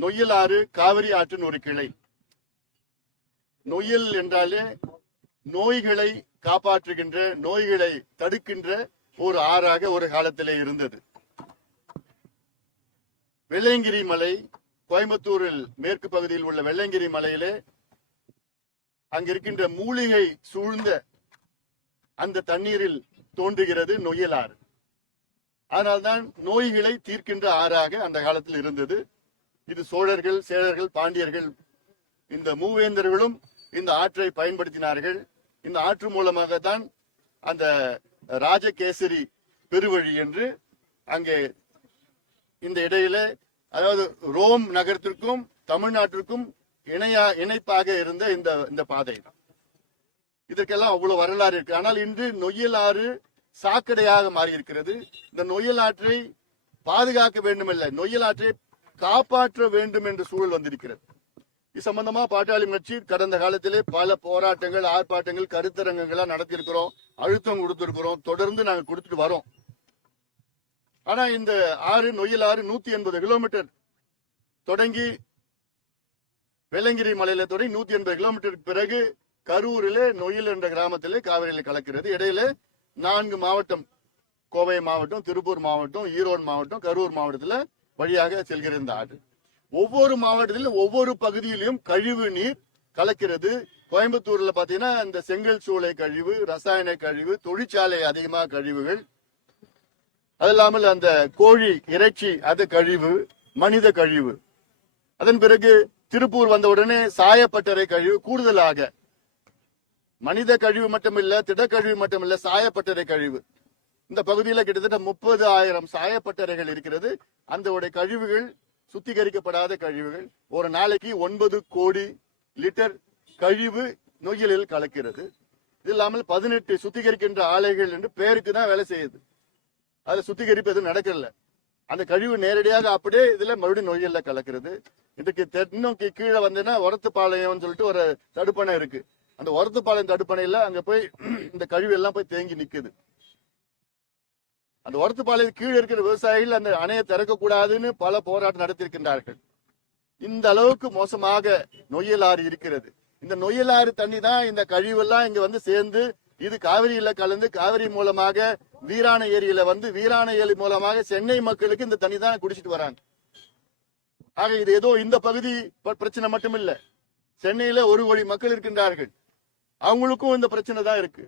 நொய்யல் ஆறு காவிரி ஆற்றின் ஒரு கிளை. நொய்யல் என்றாலே நோய்களை காப்பாற்றுகின்ற நோய்களை தடுக்கின்ற ஒரு ஆறாக ஒரு காலத்திலே இருந்தது. வெள்ளையங்கிரி மலை கோயம்புத்தூரில் மேற்கு பகுதியில் உள்ள வெள்ளையங்கிரி மலையிலே அங்க இருக்கின்ற மூலிகை சூழ்ந்த அந்த தண்ணீரில் தோன்றுகிறது நொய்யல் ஆறு. அதனால்தான் நோய்களை தீர்க்கின்ற ஆறாக அந்த காலத்தில் இருந்தது. இது சோழர்கள் சேழர்கள் பாண்டியர்கள். இந்த மூவேந்தர்களும் இந்த ஆற்றை பயன்படுத்தினார்கள். இந்த ஆற்று மூலமாக தான் அந்த ராஜகேசரி பெருவழி என்று அங்கே இந்த இடையில அதாவது ரோம் நகரத்திற்கும் தமிழ்நாட்டிற்கும் இணையா இணைப்பாக இருந்த இந்த இந்த பாதை தான் இதற்கெல்லாம் அவ்வளவு வரலாறு இருக்கு. ஆனால் இன்று நொய்யல் ஆறு சாக்கடையாக மாறி இருக்கிறது இந்த நொய்யல் ஆற்றை பாதுகாக்க வேண்டுமல்ல. நொய்யல் ஆற்றை காப்பாற்ற வேண்டும் என்ற சூழல் வந்திருக்கிறது. இது சம்பந்தமா பாட்டாளி கட்சி கடந்த காலத்திலே பல போராட்டங்கள் ஆர்ப்பாட்டங்கள் கருத்தரங்கங்களா நடத்தியிருக்கிறோம் அழுத்தம் கொடுத்திருக்கிறோம். தொடர்ந்து நாங்க கொடுத்துட்டு வரோம். ஆனா இந்த ஆறு நொயில் ஆறு நூத்தி எண்பது கிலோமீட்டர் தொடங்கி வெள்ளங்கிரி மலையில தொடங்கி நூத்தி எண்பது கிலோமீட்டருக்கு பிறகு கரூரிலே நொயில் என்ற கிராமத்திலே காவிரியில கலக்கிறது. இடையில நான்கு மாவட்டம் கோவை மாவட்டம் திருப்பூர் மாவட்டம் ஈரோடு மாவட்டம் கரூர் மாவட்டத்துல வழியாக செல்கிற இந்த ஆறு ஒவ்வொரு மாவட்டத்திலும் ஒவ்வொரு பகுதியிலும் கழிவு நீர் கலக்கிறது. கோயம்புத்தூர்ல பாத்தீங்கன்னா இந்த செங்கல் சூளை கழிவு ரசாயன கழிவு தொழிற்சாலை அதிகமாக கழிவுகள். அது இல்லாமல் அந்த கோழி இறைச்சி அது கழிவு மனித கழிவு. அதன் பிறகு திருப்பூர் வந்த உடனே சாயப்பட்டறை கழிவு கூடுதலாக. மனித கழிவு மட்டுமில்ல திடக்கழிவு மட்டுமில்ல சாயப்பட்டறை கழிவு. இந்த பகுதியில கிட்டத்தட்ட முப்பது ஆயிரம் சாயப்பட்டறைகள் இருக்கிறது. அந்த உடைய கழிவுகள் சுத்திகரிக்கப்படாத கழிவுகள் ஒரு நாளைக்கு ஒன்பது கோடி லிட்டர் கழிவு நொய்யலில் கலக்கிறது. இது இல்லாமல் பதினெட்டு சுத்திகரிக்கின்ற ஆலைகள் என்று பேருக்கு தான் வேலை செய்யுது. அதுல சுத்திகரிப்பு எதுவும் நடக்கல. அந்த கழிவு நேரடியாக அப்படியே இதுல மறுபடியும் நொய்யல்ல கலக்கிறது. இதுக்கு தென்னோக்கி கீழே வந்தேன்னா ஒரத்துப்பாளையம்னு சொல்லிட்டு ஒரு தடுப்பணை இருக்கு. அந்த ஒரத்துப்பாளையம் தடுப்பணையில அங்க போய் இந்த கழிவு எல்லாம் போய் தேங்கி நிக்குது. அந்த ஒரத்துப்பாளையம் கீழே இருக்கிற விவசாயிகள் அந்த அணையை திறக்கக்கூடாதுன்னு பல போராட்டம் நடத்தியிருக்கின்றார்கள். இந்த அளவுக்கு மோசமாக நொய்யலாறு இருக்கிறது. இந்த நொய்யலாறு தண்ணி தான் இந்த கழிவெல்லாம் இங்க வந்து சேர்ந்து இது காவிரியில கலந்து காவிரி மூலமாக வீராண ஏரியில வந்து வீராண ஏரி மூலமாக சென்னை மக்களுக்கு இந்த தண்ணி தான் குடிச்சிட்டு வராங்க. ஆக இது ஏதோ இந்த பகுதி பிரச்சனை மட்டும் இல்ல சென்னையில ஒரு கோடி மக்கள் இருக்கின்றார்கள். அவங்களுக்கும் இந்த பிரச்சனை தான் இருக்கு.